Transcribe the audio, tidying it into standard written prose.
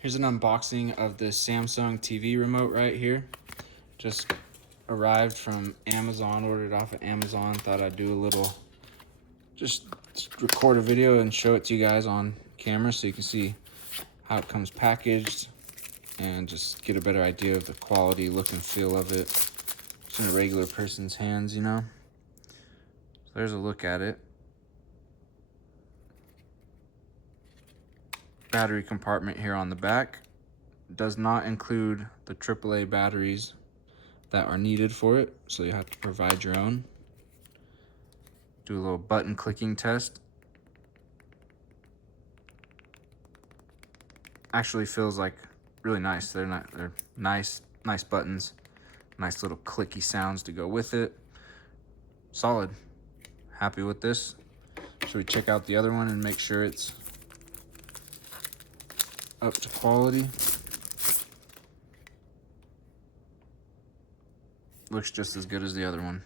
Here's an unboxing of the Samsung TV remote right here. Just arrived from Amazon, ordered off of Amazon. Thought I'd do a little, just record a video and show it to you guys on camera so you can see how it comes packaged and just get a better idea of the quality, look and feel of it. It's in a regular person's hands, you know. So there's a look at it. Battery compartment here on the back. Does not include the AAA batteries that are needed for it, so you have to provide your own. Do a little button clicking test. Actually feels like really nice. They're nice buttons, nice little clicky sounds to go with it. Solid. Happy with this. Should we check out the other one and make sure it's up to quality? Looks just as good as the other one.